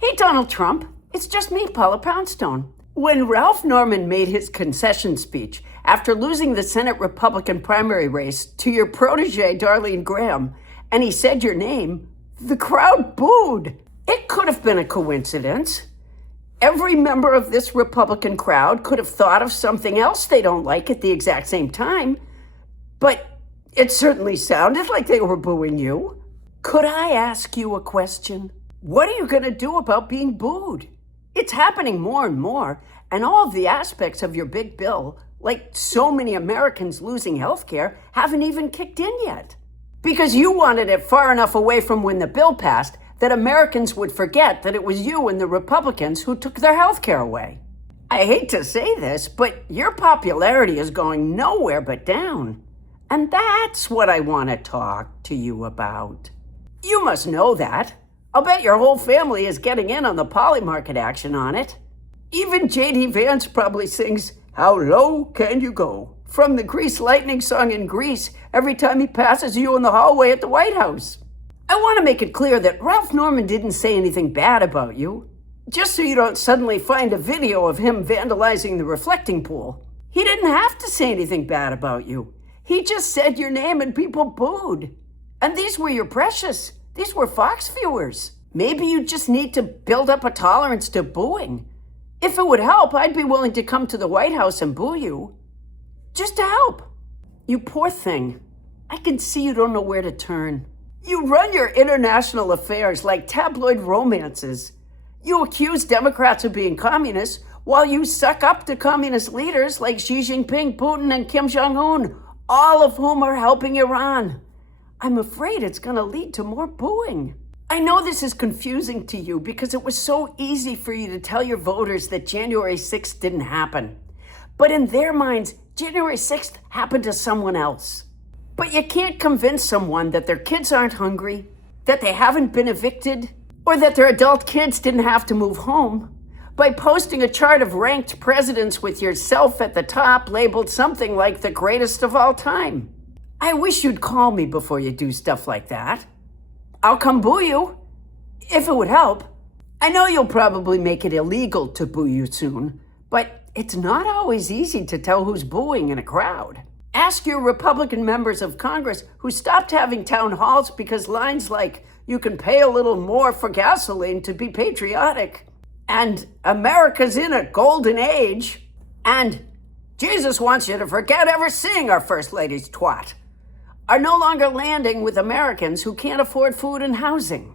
Hey, Donald Trump. It's just me, Paula Poundstone. When Ralph Norman made his concession speech after losing the Senate Republican primary race to your protege, Darlene Graham, and he said your name, the crowd booed. It could have been a coincidence. Every member of this Republican crowd could have thought of something else they don't like at the exact same time, but it certainly sounded like they were booing you. Could I ask you a question? What are you going to do about being booed? It's happening more and more, and all of the aspects of your big bill, like so many Americans losing health care, haven't even kicked in yet. Because you wanted it far enough away from when the bill passed that Americans would forget that it was you and the Republicans who took their health care away. I hate to say this, but your popularity is going nowhere but down. And that's what I want to talk to you about. You must know that. I'll bet your whole family is getting in on the poly market action on it. Even J.D. Vance probably sings, "How low can you go?" from the Grease Lightning song in Grease every time he passes you in the hallway at the White House. I want to make it clear that Ralph Norman didn't say anything bad about you, just so you don't suddenly find a video of him vandalizing the reflecting pool. He didn't have to say anything bad about you. He just said your name and people booed. And these were your precious. These were Fox viewers. Maybe you just need to build up a tolerance to booing. If it would help, I'd be willing to come to the White House and boo you. Just to help. You poor thing. I can see you don't know where to turn. You run your international affairs like tabloid romances. You accuse Democrats of being communists while you suck up to communist leaders like Xi Jinping, Putin, and Kim Jong-un, all of whom are helping Iran. I'm afraid it's going to lead to more booing. I know this is confusing to you because it was so easy for you to tell your voters that January 6th didn't happen. But in their minds, January 6th happened to someone else. But you can't convince someone that their kids aren't hungry, that they haven't been evicted, or that their adult kids didn't have to move home by posting a chart of ranked presidents with yourself at the top labeled something like the greatest of all time. I wish you'd call me before you do stuff like that. I'll come boo you, if it would help. I know you'll probably make it illegal to boo you soon, but it's not always easy to tell who's booing in a crowd. Ask your Republican members of Congress who stopped having town halls because lines like, "You can pay a little more for gasoline to be patriotic," and "America's in a golden age," and "Jesus wants you to forget ever seeing our First Lady's twat," are no longer landing with Americans who can't afford food and housing.